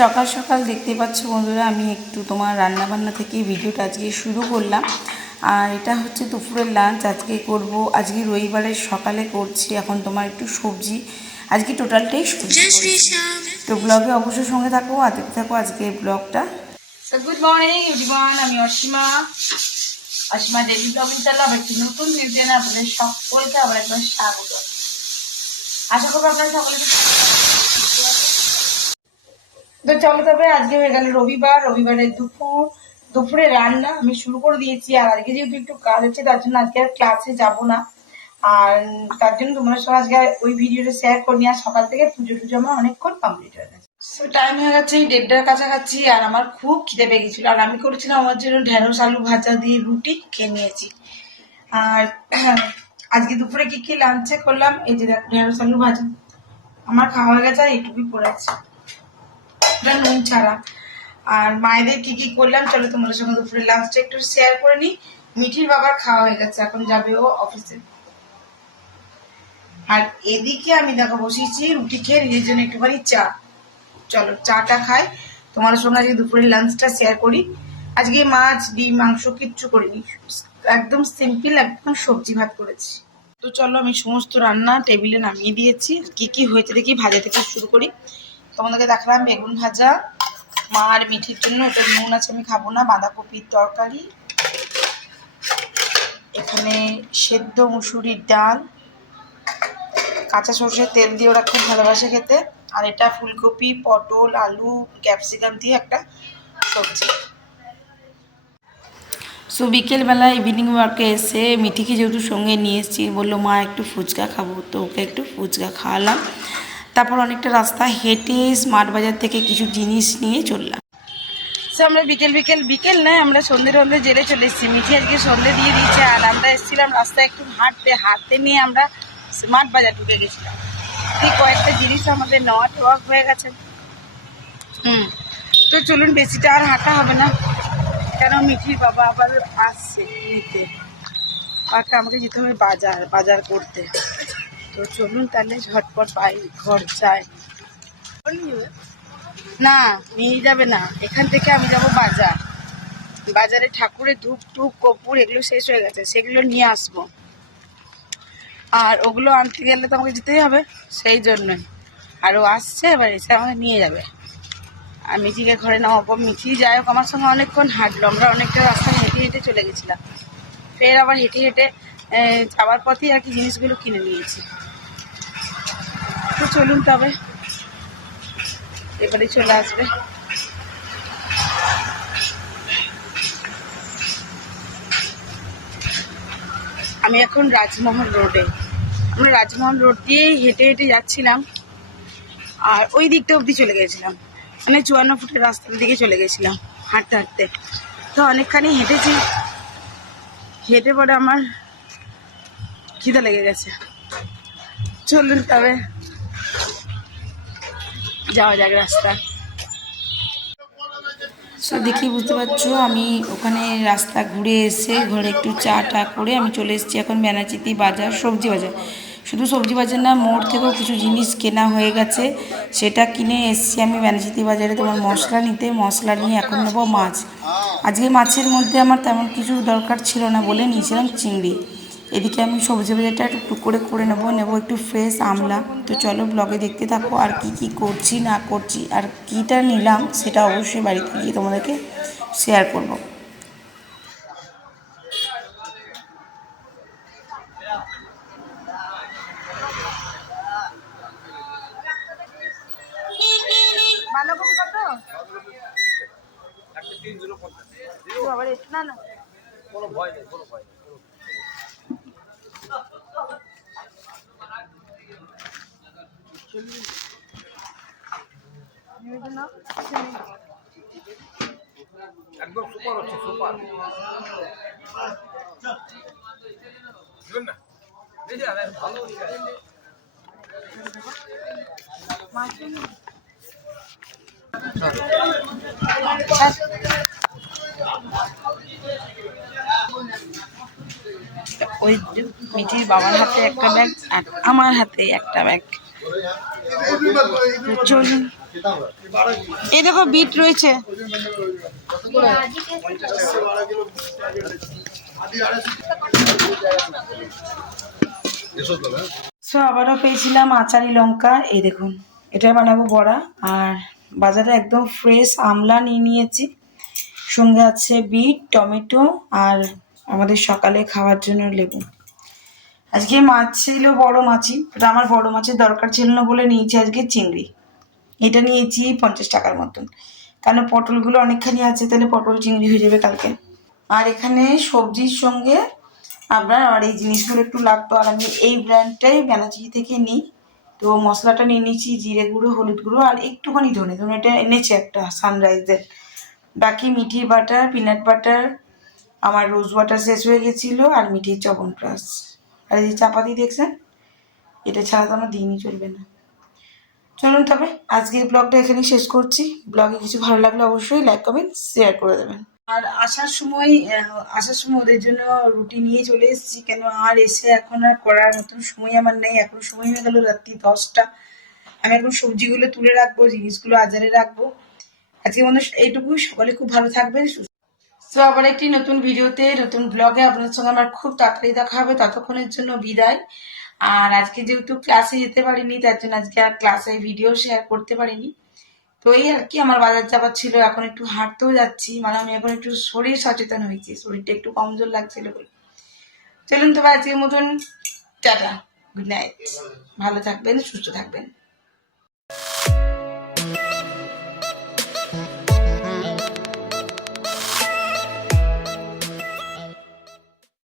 সকাল সকাল দেখতে পাচ্ছ বন্ধুরা, আমি একটু তোমার রান্নাবান্না থেকে ভিডিওটা আজকে শুরু করলাম। আর এটা হচ্ছে দুপুরের লাঞ্চ আজকে করব। আজকে রবিবারের সকালে করছি এখন তোমার একটু সবজি, আজকে টোটালটাই সবজি। তো ব্লগে অবশ্যই সঙ্গে থাকো আর দেখতে থাকো আজকের ব্লগটা। গুড মর্নিং এভরিওয়ান, আমি অসীমা ডেইলি ব্লগিং চ্যানেল আবার একটি নতুন ভিডিও নিয়ে আপনাদের সকলকে আবার একবার স্বাগত। আশা করবো আপনারা সকলে তো চলো তবে আজকে হয়ে গেল রবিবারের দুপুরে রান্না আমি শুরু করে দিয়েছি। আর আজকে যেহেতু একটু কাজ আছে তার জন্য আজকে আর ক্লাসে যাবো না, আর তার জন্য তোমার সঙ্গে আজকে ওই ভিডিওটা শেয়ার করিনি। আর সকাল থেকে পুজো টুজো আমার অনেকক্ষণ কমপ্লিট হয়ে গেছে। টাইম হয়ে গেছে 1:30টার কাছাকাছি, আর আমার খুব খিদে পেয়ে গেছিল। আর আমি করেছিলাম আমার জন্য ঢেঁড়স আলু ভাজা দিয়ে রুটি খেয়ে নিয়েছি। আর আজকে দুপুরে কি কি লাঞ্চে করলাম, এই যে দেখো ঢেঁড়স আলু ভাজা আমার খাওয়া হয়ে গেছে, আর এইটুকুই পড়েছে, এটা নুন ছাড়া। আর মায়েদের কি কি করলাম চলো তোমাদের সঙ্গে দুপুরে লাঞ্চটা একটু শেয়ার করে নি। মিঠির বাবার খাওয়া হয়ে গেছে, এখন যাবে ও অফিসে। আর এদিকে আমি দেখো বসিয়েছি রুটি খেয়ে নিজের জন্য একটুখানি চা। চলো চাটা খাই, তোমাদের সঙ্গে আজকে দুপুরের লাঞ্চটা শেয়ার করি। আজকে মাছ ডিম মাংস কিচ্ছু করিনি, একদম সিম্পল একদম সবজি ভাত করেছি। তো চলো আমি সমস্ত রান্না টেবিলে নামিয়ে দিয়েছি। কি কি হয়েছে দেখি, ভাজা থেকে শুরু করি। তোমাদেরকে দেখালাম বেগুন ভাজা, মা আর মিঠির জন্য, ওটা নুন আছে আমি খাবো না, বাঁধাকপির তরকারি, এখানে সেদ্ধ মুসুরির ডাল, কাঁচা সর্ষের তেল দিয়ে ওরা খুব ভালোবাসে খেতে, আর এটা ফুলকপি পটল আলু ক্যাপসিকাম দিয়ে একটা সবজি। সো বিকেলবেলা ইভিনিং ওয়ার্কে এসে মিঠিকে যেহেতু সঙ্গে নিয়ে এসেছি, বললো মা একটু ফুচকা খাবো, তো ওকে একটু ফুচকা খাওয়ালাম। তারপর অনেকটা রাস্তা হেঁটে স্মার্ট বাজার থেকে কিছু জিনিস নিয়ে চললাম। সো আমরা বিকেল নয়, আমরা সন্ধ্যে জেলে চলে এসেছি। মিঠি আজকে সন্ধ্যে দিয়ে দিয়েছে, আর আমরা এসেছিলাম রাস্তায় একটু হাঁটতে নিয়ে আমরা স্মার্ট বাজার ঢুকে গেছিলাম। ঠিক কয়েকটা জিনিস আমাদের নেওয়া হয়ে গেছে। তো চলুন, বেশিটা আর হাঁটা হবে না, কেন মিঠির বাবা আবার আসছে নিতে, আমাকে যেতে হবে বাজার করতে। তো চলুন তাহলে ঝটপট ঘর যাই। না নিয়ে যাবে না, এখান থেকে আমি যাব বাজারে ঠাকুরের ধূপ টুপ কর্পূর এগুলো শেষ হয়ে গেছে, সেগুলো নিয়ে আসবো। আর ওগুলো আনতে গেলে তো আমাকে যেতেই হবে, সেই জন্যই। আর ও আসছে, এবার এসে আমাকে নিয়ে যাবে। আর মিঠিকে ঘরে নামাবো। মিঠি যাই হোক আমার সঙ্গে অনেকক্ষণ হাঁটলো, আমরা অনেকটা রাস্তা হেঁটে চলে গেছিলাম। ফের আবার হেঁটে যাওয়ার পথেই আর কি জিনিসগুলো কিনে নিয়েছি। তো চলুন তবে, এবারে চলে আসবে। আমি এখন রাজমহল রোডে, আমরা রাজমহল রোড দিয়েই হেঁটে যাচ্ছিলাম। আর ওই দিকটা অবধি চলে গেছিলাম, মানে 54 ফুটের রাস্তার দিকে চলে গেছিলাম হাঁটতে। তো অনেকখানি হেঁটেছি, হেঁটে পরে আমার খিদে লেগে গেছে। চলুন তবে যাওয়া যাক রাস্তা। সো দেখি বুঝতে পারছো, আমি ওখানে রাস্তা ঘুরে এসে ঘরে একটু চা টা করে আমি চলে এসেছি এখন ব্যানাচিতি বাজার, সবজি বাজার। শুধু সবজি বাজার না, মোড় থেকেও কিছু জিনিস কেনা হয়ে গেছে, সেটা কিনে এসেছি আমি ব্যানাচিতি বাজারে তোমার মশলা নিতে। মশলা নিয়ে এখন নেবো মাছ। আজকে মাছের মধ্যে আমার তেমন কিছু দরকার ছিল না বলে নিয়েছিলাম চিংড়ি। এদিকে আমি সবজি বাজারটা টুক করে নেবো একটু ফ্রেশ আমলা। তো চলো ব্লগে দেখতে থাকো আর কি করছি না করছি, আর কীটা নিলাম সেটা অবশ্যই বাড়িতে গিয়ে তোমাদেরকে শেয়ার করব। বাঁধাকপি কত? আবার একটু না কোনো ভয় নেই, কোনো ভয় নেই। একদম সুপার হচ্ছে, সুপার। ওই মিঠির বাবার হাতে একটা ব্যাগ আর আমার হাতে একটা ব্যাগ। চলুন এই দেখো বিট রয়েছে। সো আবারও পেয়েছিলাম আচারি লঙ্কা, এই দেখুন এটা বানাবো বড়া। আর বাজারে একদম ফ্রেশ আমলা নিয়ে নিয়েছি, সঙ্গে আছে বিট, টমেটো আর আমাদের সকালে খাওয়ার জন্য লেবু। আজকে মাছ ছিল বড় মাছই, কিন্তু আমার বড় মাছের দরকার ছিল না বলে নিয়েছি আজকে চিংড়ি। এটা নিয়েছি 50 টাকার মতন, কারণ পটলগুলো অনেকখানি আছে, তাহলে পটল চিংড়ি হয়ে যাবে কালকে। আর এখানে সবজির সঙ্গে আপনার আর এই জিনিসগুলো একটু লাগতো, আর আমি এই ব্র্যান্ডটাই ব্যানার্জি থেকে নিই। তো মশলাটা নিয়ে নিয়েছি জিরে গুঁড়ো, হলুদ গুঁড়ো আর একটুখানি ধনে, এটা এনেছে একটা সানরাইজের। বাকি মিঠি বাটার, পিনাট বাটার, আমার রোজ ওয়াটার শেষ হয়ে গেছিলো, আর মিঠির চ্যবনপ্রাশ। আর এই যে চাপাতি দেখছেন, এটা ছাড়া তো আমার দিনই চলবে না। চলুন তবে আজকের ব্লগটা এখানেই শেষ করছি। ব্লগে কিছু ভালো লাগলে অবশ্যই লাইক কমেন্ট শেয়ার করে দেবেন। আর আসার সময় ওদের জন্য রুটি নিয়ে চলে এসেছি, কেন আর এসে এখন আর করার মতন সময় আমার নেই। এখন সময় হয়ে গেল রাত্রি 10টা। আমি এখন সবজিগুলো তুলে রাখবো, জিনিসগুলো আজারে রাখবো। আজকের মধ্যে এইটুকু। সকলে খুব ভালো থাকবেন। তো আবার একটি নতুন ভিডিওতে, নতুন ব্লগে আপনার সঙ্গে আমার খুব তাড়াতাড়ি দেখা হবে। ততক্ষণের জন্য বিদায়। আর আজকে যেহেতু ক্লাসে যেতে পারিনি, তার জন্য আজকে আর ক্লাসে ভিডিও শেয়ার করতে পারিনি। তো এই আর কি, আমার বাজার যাবার ছিল, এখন একটু হাঁটতেও যাচ্ছি, মানে আমি এখন একটু শরীর সচেতন হয়েছি, শরীরটা একটু কমজোর লাগছিল বলে। চলুন তবে আজকের মতন টাটা, গুড নাইট, ভালো থাকবেন, সুস্থ থাকবেন।